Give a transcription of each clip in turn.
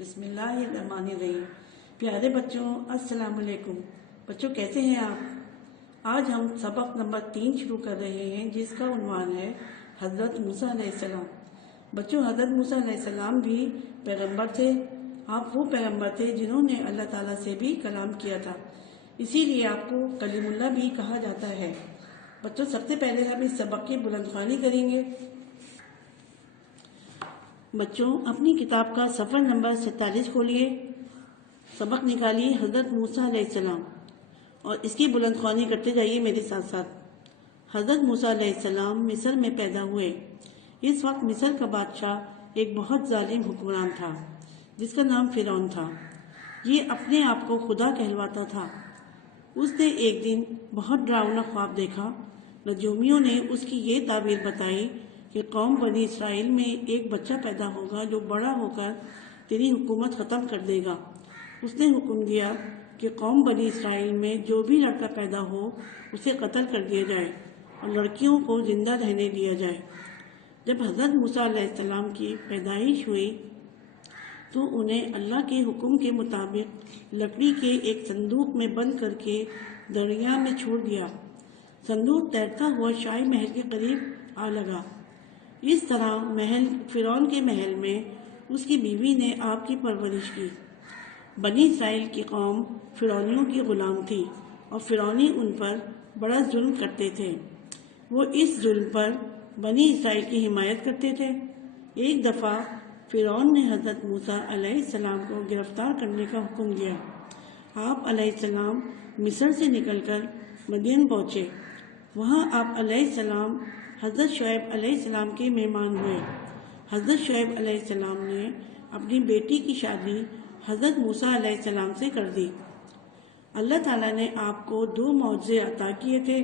بسم اللہ الرحمن الرحیم۔ پیارے بچوں، السلام علیکم۔ بچوں کیسے ہیں آپ؟ آج ہم سبق نمبر 3 شروع کر رہے ہیں، جس کا عنوان ہے حضرت موسیٰ علیہ السلام۔ بچوں، حضرت موسیٰ علیہ السلام بھی پیغمبر تھے۔ آپ وہ پیغمبر تھے جنہوں نے اللہ تعالیٰ سے بھی کلام کیا تھا، اسی لیے آپ کو کلیم اللہ بھی کہا جاتا ہے۔ بچوں، سب سے پہلے ہم اس سبق کی بلند خوانی کریں گے۔ بچوں، اپنی کتاب کا صفحہ نمبر 47 کھولیے، سبق نکالیے حضرت موسیٰ علیہ السلام اور اس کی بلند خوانی کرتے جائیے میرے ساتھ ساتھ۔ حضرت موسیٰ علیہ السلام مصر میں پیدا ہوئے۔ اس وقت مصر کا بادشاہ ایک بہت ظالم حکمران تھا جس کا نام فرعون تھا۔ یہ اپنے آپ کو خدا کہلواتا تھا۔ اس نے ایک دن بہت ڈراؤنا خواب دیکھا۔ نجومیوں نے اس کی یہ تعبیر بتائی کہ قوم بنی اسرائیل میں ایک بچہ پیدا ہوگا جو بڑا ہو کر تیری حکومت ختم کر دے گا۔ اس نے حکم دیا کہ قوم بنی اسرائیل میں جو بھی لڑکا پیدا ہو اسے قتل کر دیا جائے اور لڑکیوں کو زندہ رہنے دیا جائے۔ جب حضرت موسیٰ علیہ السلام کی پیدائش ہوئی تو انہیں اللہ کے حکم کے مطابق لکڑی کے ایک صندوق میں بند کر کے دریا میں چھوڑ دیا۔ صندوق تیرتا ہوا شاہی محل کے قریب آ لگا۔ اس طرح فرعون کے محل میں اس کی بیوی نے آپ کی پرورش کی۔ بنی اسرائیل کی قوم فرعونیوں کی غلام تھی اور فرعونی ان پر بڑا ظلم کرتے تھے۔ وہ اس ظلم پر بنی اسرائیل کی حمایت کرتے تھے۔ ایک دفعہ فرعون نے حضرت موسیٰ علیہ السلام کو گرفتار کرنے کا حکم دیا۔ آپ علیہ السلام مصر سے نکل کر مدین پہنچے۔ وہاں آپ علیہ السلام حضرت شعیب علیہ السلام کے مہمان ہوئے۔ حضرت شعیب علیہ السلام نے اپنی بیٹی کی شادی حضرت موسیٰ علیہ السلام سے کر دی۔ اللہ تعالیٰ نے آپ کو 2 معجزے عطا کیے تھے۔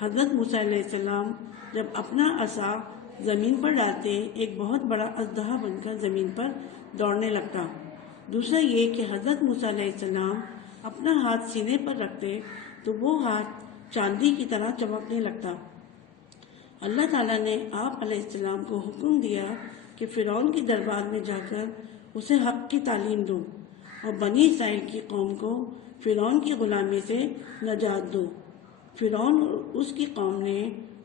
حضرت موسیٰ علیہ السلام جب اپنا عصا زمین پر ڈالتے ایک بہت بڑا اژدہا بن کر زمین پر دوڑنے لگتا۔ دوسرا یہ کہ حضرت موسیٰ علیہ السلام اپنا ہاتھ سینے پر رکھتے تو وہ ہاتھ چاندی کی طرح چمکنے لگتا۔ اللہ تعالیٰ نے آپ علیہ السلام کو حکم دیا کہ فرعون کے دربار میں جا کر اسے حق کی تعلیم دو اور بنی اسرائیل کی قوم کو فرعون کی غلامی سے نجات دو۔ فرعون اور اس کی قوم نے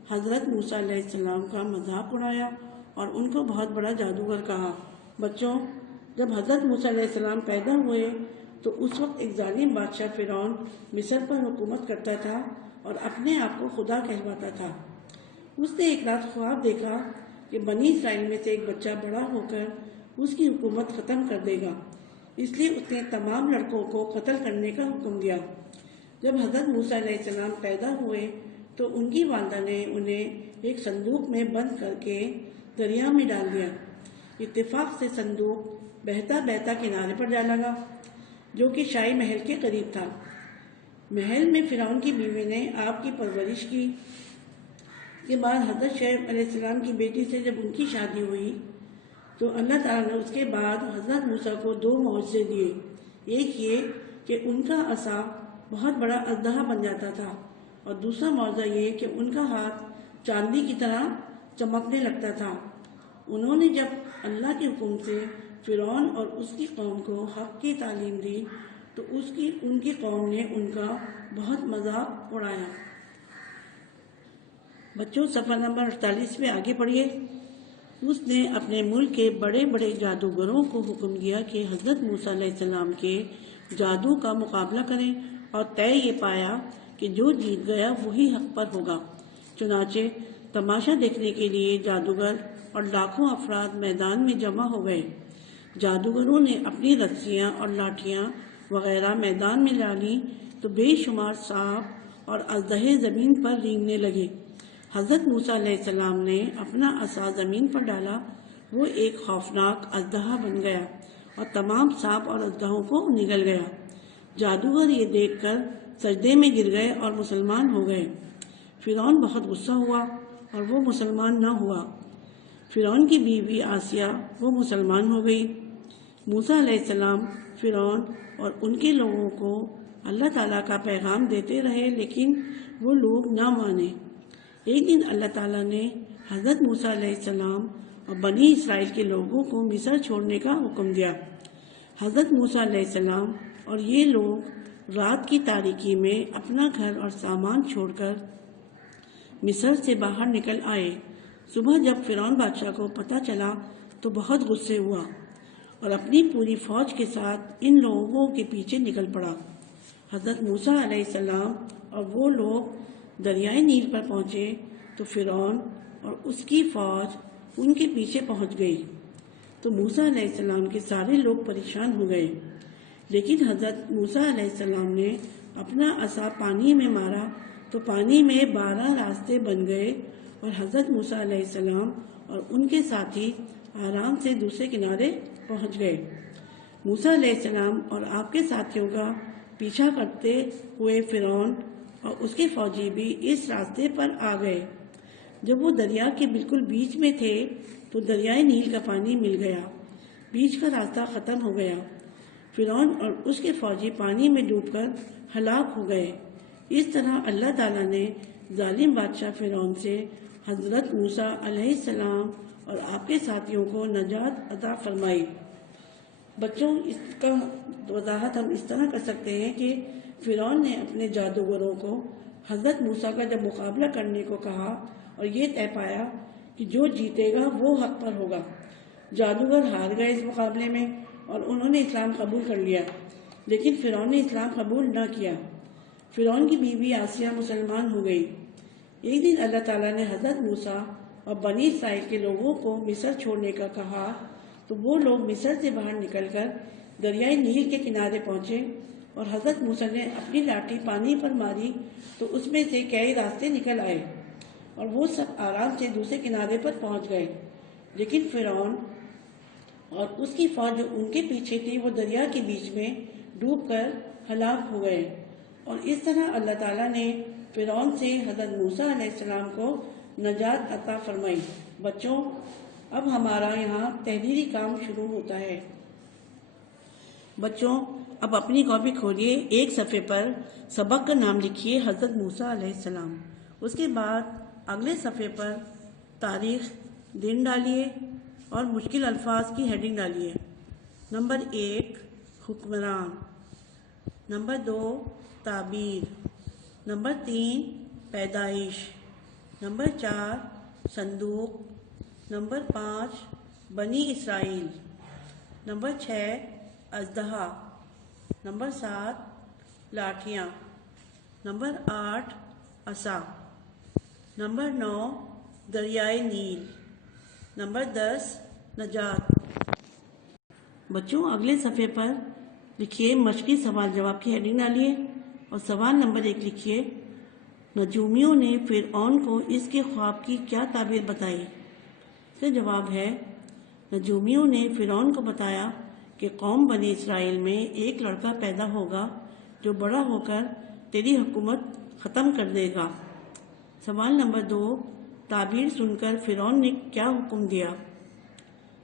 حضرت موسیٰ علیہ السلام کا مذاق اڑایا اور ان کو بہت بڑا جادوگر کہا۔ بچوں، جب حضرت موسیٰ علیہ السلام پیدا ہوئے تو اس وقت ایک ظالم بادشاہ فرعون مصر پر حکومت کرتا تھا اور اپنے آپ کو خدا کہلواتا تھا۔ اس نے ایک رات خواب دیکھا کہ بنی اسرائیل میں سے ایک بچہ بڑا ہو کر اس کی حکومت ختم کر دے گا، اس لیے اس نے تمام لڑکوں کو قتل کرنے کا حکم دیا۔ جب حضرت موسیٰ علیہ السلام پیدا ہوئے تو ان کی والدہ نے انہیں ایک صندوق میں بند کر کے دریا میں ڈال دیا۔ اتفاق سے صندوق بہتا بہتا کنارے پر جا لگا جو کہ شاہی محل کے قریب تھا۔ محل میں فرعون کی بیوی نے آپ کی پرورش کی۔ کے بعد حضرت شعیب علیہ السلام کی بیٹی سے جب ان کی شادی ہوئی تو اللہ تعالیٰ نے اس کے بعد حضرت موسیٰ کو 2 معجزے دیے۔ ایک یہ کہ ان کا عصا بہت بڑا اژدہا بن جاتا تھا اور دوسرا معجزہ یہ کہ ان کا ہاتھ چاندی کی طرح چمکنے لگتا تھا۔ انہوں نے جب اللہ کے حکم سے فرعون اور اس کی قوم کو حق کی تعلیم دی تو ان کی قوم نے ان کا بہت مذاق اڑایا۔ بچوں، صفحہ نمبر 48 میں آگے پڑھیے۔ اس نے اپنے ملک کے بڑے بڑے جادوگروں کو حکم دیا کہ حضرت موسیٰ علیہ السلام کے جادو کا مقابلہ کریں اور طے یہ پایا کہ جو جیت گیا وہی حق پر ہوگا۔ چنانچہ تماشا دیکھنے کے لیے جادوگر اور لاکھوں افراد میدان میں جمع ہو گئے۔ جادوگروں نے اپنی رسیاں اور لاٹھیاں وغیرہ میدان میں ڈالیں تو بے شمار سانپ اور اژدہے زمین پر رینگنے لگے۔ حضرت موسیٰ علیہ السلام نے اپنا عصا زمین پر ڈالا، وہ ایک خوفناک اژدہا بن گیا اور تمام سانپ اور اژدہوں کو نگل گیا۔ جادوگر یہ دیکھ کر سجدے میں گر گئے اور مسلمان ہو گئے۔ فرعون بہت غصہ ہوا اور وہ مسلمان نہ ہوا۔ فرعون کی بیوی آسیہ وہ مسلمان ہو گئی۔ موسیٰ علیہ السلام فرعون اور ان کے لوگوں کو اللہ تعالیٰ کا پیغام دیتے رہے لیکن وہ لوگ نہ مانے۔ ایک دن اللہ تعالیٰ نے حضرت موسیٰ علیہ السلام اور بنی اسرائیل کے لوگوں کو مصر چھوڑنے کا حکم دیا۔ حضرت موسیٰ علیہ السلام اور یہ لوگ رات کی تاریکی میں اپنا گھر اور سامان چھوڑ کر مصر سے باہر نکل آئے۔ صبح جب فرعون بادشاہ کو پتہ چلا تو بہت غصے ہوا اور اپنی پوری فوج کے ساتھ ان لوگوں کے پیچھے نکل پڑا۔ حضرت موسیٰ علیہ السلام اور وہ لوگ دریائے نیل پر پہنچے تو فرعون اور اس کی فوج ان کے پیچھے پہنچ گئی، تو موسیٰ علیہ السلام کے سارے لوگ پریشان ہو گئے۔ لیکن حضرت موسیٰ علیہ السلام نے اپنا عصا پانی میں مارا تو پانی میں 12 راستے بن گئے اور حضرت موسیٰ علیہ السلام اور ان کے ساتھی آرام سے دوسرے کنارے پہنچ گئے۔ موسیٰ علیہ السلام اور آپ کے ساتھیوں کا پیچھا کرتے ہوئے فرعون اور اس کے فوجی بھی اس راستے پر آ گئے۔ جب وہ دریا کے بالکل بیچ میں تھے تو دریائے نیل کا پانی مل گیا، بیچ کا راستہ ختم ہو گیا۔ فرعون اور اس کے فوجی پانی میں ڈوب کر ہلاک ہو گئے۔ اس طرح اللہ تعالیٰ نے ظالم بادشاہ فرعون سے حضرت موسیٰ علیہ السلام اور آپ کے ساتھیوں کو نجات عطا فرمائی۔ بچوں، اس کا وضاحت ہم اس طرح کر سکتے ہیں کہ فرعون نے اپنے جادوگروں کو حضرت موسیٰ کا جب مقابلہ کرنے کو کہا اور یہ طے پایا کہ جو جیتے گا وہ حق پر ہوگا، جادوگر ہار گئے اس مقابلے میں اور انہوں نے اسلام قبول کر لیا، لیکن فرعون نے اسلام قبول نہ کیا۔ فرعون کی بیوی آسیہ مسلمان ہو گئی۔ ایک دن اللہ تعالیٰ نے حضرت موسیٰ اور بنی اسرائیل کے لوگوں کو مصر چھوڑنے کا کہا تو وہ لوگ مصر سے باہر نکل کر دریائے نیل کے کنارے پہنچے اور حضرت موسیٰ نے اپنی لاٹھی پانی پر ماری تو اس میں سے کئی راستے نکل آئے اور وہ سب آرام سے دوسرے کنارے پر پہنچ گئے۔ لیکن فرعون اور اس کی فوج جو ان کے پیچھے تھی وہ دریا کے بیچ میں ڈوب کر ہلاک ہو گئے، اور اس طرح اللہ تعالیٰ نے فرعون سے حضرت موسیٰ علیہ السلام کو نجات عطا فرمائی۔ بچوں، اب ہمارا یہاں تحریری کام شروع ہوتا ہے۔ بچوں، اب اپنی کاپی کھولیے، ایک صفحے پر سبق کا نام لکھیے حضرت موسیٰ علیہ السلام، اس کے بعد اگلے صفحے پر تاریخ، دن ڈالیے اور مشکل الفاظ کی ہیڈنگ ڈالیے۔ نمبر 1 حکمران، نمبر 2 تعبیر، نمبر 3 پیدائش، نمبر 4 صندوق، نمبر 5 بنی اسرائیل، نمبر 6 اژدہا، نمبر 7 لاٹھیاں، نمبر 8 عصا، نمبر 9 دریائے نیل، نمبر 10 نجات۔ بچوں، اگلے صفحے پر لکھیے مشقی سوال جواب کی ہیڈنگ ڈالیے اور سوال نمبر 1 لکھیے نجومیوں نے فرعون کو اس کے خواب کی کیا تعبیر بتائی؟ اس کا جواب ہے نجومیوں نے فرعون کو بتایا کہ قوم بنی اسرائیل میں ایک لڑکا پیدا ہوگا جو بڑا ہو کر تیری حکومت ختم کر دے گا۔ سوال نمبر 2 تعبیر سن کر فرعون نے کیا حکم دیا؟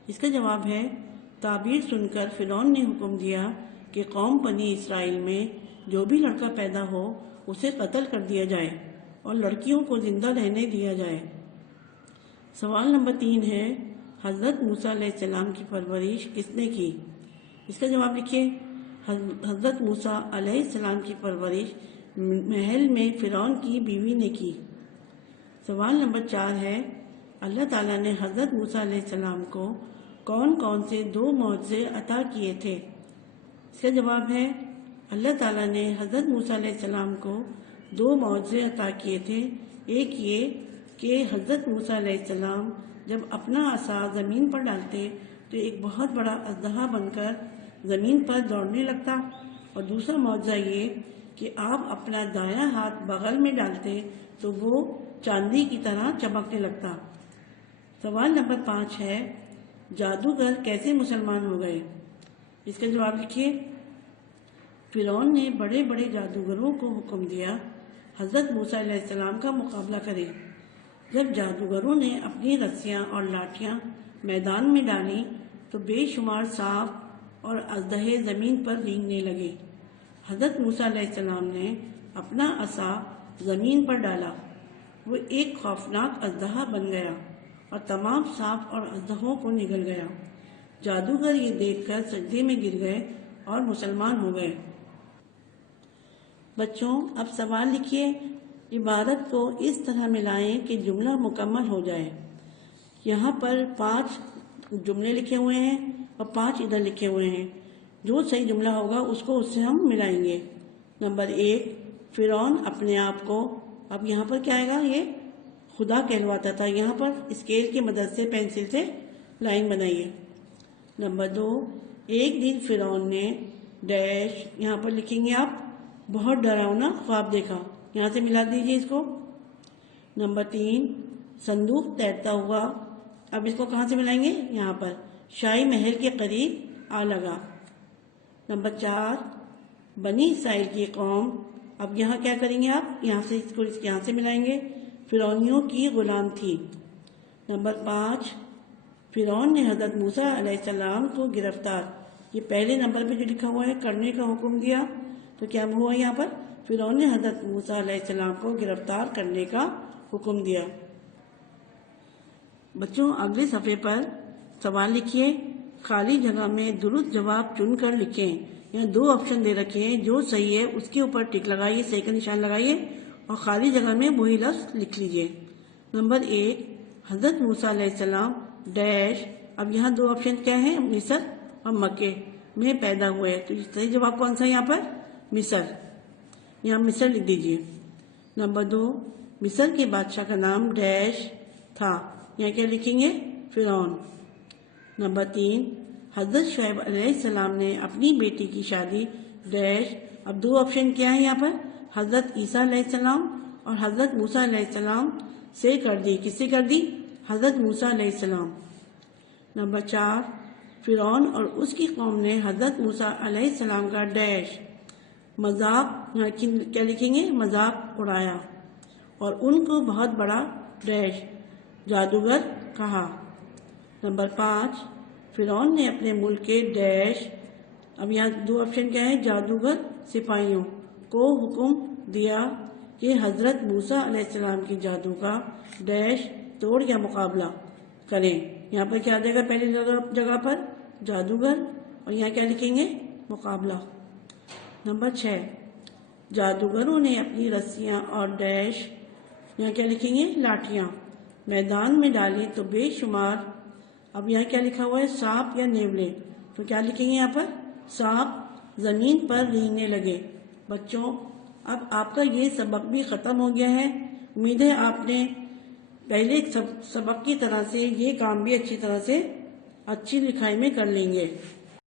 اس کا جواب ہے تعبیر سن کر فرعون نے حکم دیا کہ قوم بنی اسرائیل میں جو بھی لڑکا پیدا ہو اسے قتل کر دیا جائے اور لڑکیوں کو زندہ رہنے دیا جائے۔ سوال نمبر 3 ہے حضرت موسیٰ علیہ السلام کی پرورش کس نے کی؟ اس کا جواب لکھیے حضرت موسیٰ علیہ السلام کی پرورش محل میں فرعون کی بیوی نے کی۔ سوال نمبر 4 ہے اللہ تعالیٰ نے حضرت موسیٰ علیہ السلام کو کون کون سے 2 معجزے عطا کیے تھے؟ اس کا جواب ہے اللہ تعالیٰ نے حضرت موسیٰ علیہ السلام کو 2 معجزے عطا کیے تھے۔ ایک یہ کہ حضرت موسیٰ علیہ السلام جب اپنا عصا زمین پر ڈالتے تو ایک بہت بڑا اژدہا بن کر زمین پر دوڑنے لگتا، اور دوسرا معجزہ یہ کہ آپ اپنا دایاں ہاتھ بغل میں ڈالتے تو وہ چاندی کی طرح چمکنے لگتا۔ سوال نمبر 5 ہے جادوگر کیسے مسلمان ہو گئے؟ اس کا جواب لکھیے فرعون نے بڑے بڑے جادوگروں کو حکم دیا حضرت موسیٰ علیہ السلام کا مقابلہ کریں۔ جب جادوگروں نے اپنی رسیاں اور لاٹھیاں میدان میں ڈالیں تو بے شمار سانپ اور اژدہے زمین پر رینگنے لگے۔ حضرت موسیٰ علیہ السلام نے اپنا عصا زمین پر ڈالا، وہ ایک خوفناک اژدہا بن گیا اور تمام سانپ اور اژدہوں کو نگل گیا۔ جادوگر یہ دیکھ کر سجدے میں گر گئے اور مسلمان ہو گئے۔ بچوں اب سوال لکھیے، عبارت کو اس طرح ملائیں کہ جملہ مکمل ہو جائے۔ یہاں پر 5 جملے لکھے ہوئے ہیں اور 5 ادھر لکھے ہوئے ہیں۔ جو صحیح جملہ ہوگا اس کو اس سے ہم ملائیں گے۔ نمبر 1، فرعون اپنے آپ کو، اب یہاں پر کیا آئے گا، یہ خدا کہلواتا تھا۔ یہاں پر اسکیل کی مدد سے پینسل سے لائن بنائیے۔ نمبر 2، ایک دن فرعون نے ڈیش، یہاں پر لکھیں گے آپ بہت ڈراؤنا خواب دیکھا، یہاں سے ملا دیجیے اس کو۔ نمبر 3، صندوق تیرتا ہوا، اب اس کو کہاں سے ملائیں گے، یہاں پر شاہی محل کے قریب آ لگا۔ نمبر 4، بنی اسرائیل کی قوم، اب یہاں کیا کریں گے آپ، یہاں سے اس کو یہاں سے ملائیں گے، فرعونیوں کی غلام تھی۔ نمبر 5، فرعون نے حضرت موسیٰ علیہ السلام کو گرفتار، یہ پہلے نمبر پہ جو لکھا ہوا ہے کرنے کا حکم دیا، تو کیا ہوا یہاں پر، فرعون نے حضرت موسیٰ علیہ السلام کو گرفتار کرنے کا حکم دیا۔ بچوں اگلے صفحے پر سوال لکھیے، خالی جگہ میں درست جواب چن کر لکھیں۔ یہاں 2 آپشن دے رکھے ہیں، جو صحیح ہے اس کے اوپر ٹک لگائیے، صحیح کا نشان لگائیے اور خالی جگہ میں وہی لفظ لکھ لیجیے۔ نمبر 1، حضرت موسیٰ علیہ السلام ڈیش، اب یہاں 2 آپشن کیا ہیں، مصر اور مکے میں پیدا ہوئے، تو صحیح جواب کون سا ہے یہاں پر، مصر، یہاں مصر لکھ دیجیے۔ نمبر 2، مصر کے بادشاہ کا نام ڈیش تھا، یہاں کیا لکھیں گے، فرعون۔ نمبر 3، حضرت شعیب علیہ السلام نے اپنی بیٹی کی شادی ڈیش، اب 2 آپشن کیا ہے یہاں پر، حضرت عیسیٰ علیہ السلام اور حضرت موسیٰ علیہ السلام سے کر دی، کس سے کر دی، حضرت موسیٰ علیہ السلام۔ نمبر 4، فرعون اور اس کی قوم نے حضرت موسیٰ علیہ السلام کا ڈیش، مذاق، کیا لکھیں گے، مذاق اڑایا اور ان کو بہت بڑا ڈیش جادوگر کہا۔ نمبر 5، فرعون نے اپنے ملک کے ڈیش، اب یہاں 2 آپشن کیا ہے، جادوگر سپاہیوں کو حکم دیا کہ حضرت موسیٰ علیہ السلام کی جادو کا ڈیش توڑ یا مقابلہ کریں، یہاں پر کیا دے گا، پہلے جگہ پر جادوگر اور یہاں کیا لکھیں گے، مقابلہ۔ نمبر 6، جادوگروں نے اپنی رسیاں اور ڈیش، یہاں کیا لکھیں گے، لاٹھیاں میدان میں ڈالی تو بے شمار، اب یہاں کیا لکھا ہوا ہے، سانپ یا نیولے، تو کیا لکھیں گے یہاں پر، سانپ زمین پر رینگنے لگے۔ بچوں اب آپ کا یہ سبق بھی ختم ہو گیا ہے، امید ہے آپ نے پہلے سبق کی طرح سے یہ کام بھی اچھی طرح سے اچھی لکھائی میں کر لیں گے۔